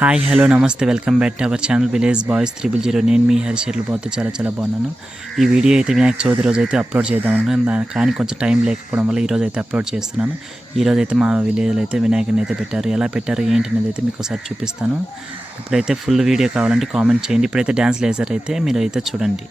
Hi hello నమస్తే welcome back to our channel village boys 300. నేను మీ హరిషర్లు పోతే చాలా బాగున్నాను. ఈ వీడియో అయితే వినాయక చవితి రోజు అయితే అప్లోడ్ చేద్దాం అనుకున్నాను, కానీ కొంచెం టైం లేకపోవడం వల్ల ఈరోజు అయితే అప్లోడ్ చేస్తున్నాను. ఈరోజు అయితే మా విలేజ్లో అయితే వినాయకుని అయితే పెట్టారు. ఎలా పెట్టారు ఏంటి అనేది అయితే మీకు ఒకసారి చూపిస్తాను. ఇప్పుడైతే ఫుల్ వీడియో కావాలంటే కామెంట్ చేయండి. ఇప్పుడైతే డ్యాన్స్ లేజర్ అయితే మీరు అయితే చూడండి.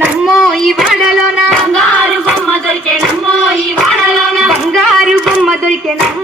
నమ్మో ఈ వాడలోన బంగారు బొమ్మ దొరికే నమ్మో ఈ వాడలోన బంగారు బొమ్మ దొరికే నమ్మో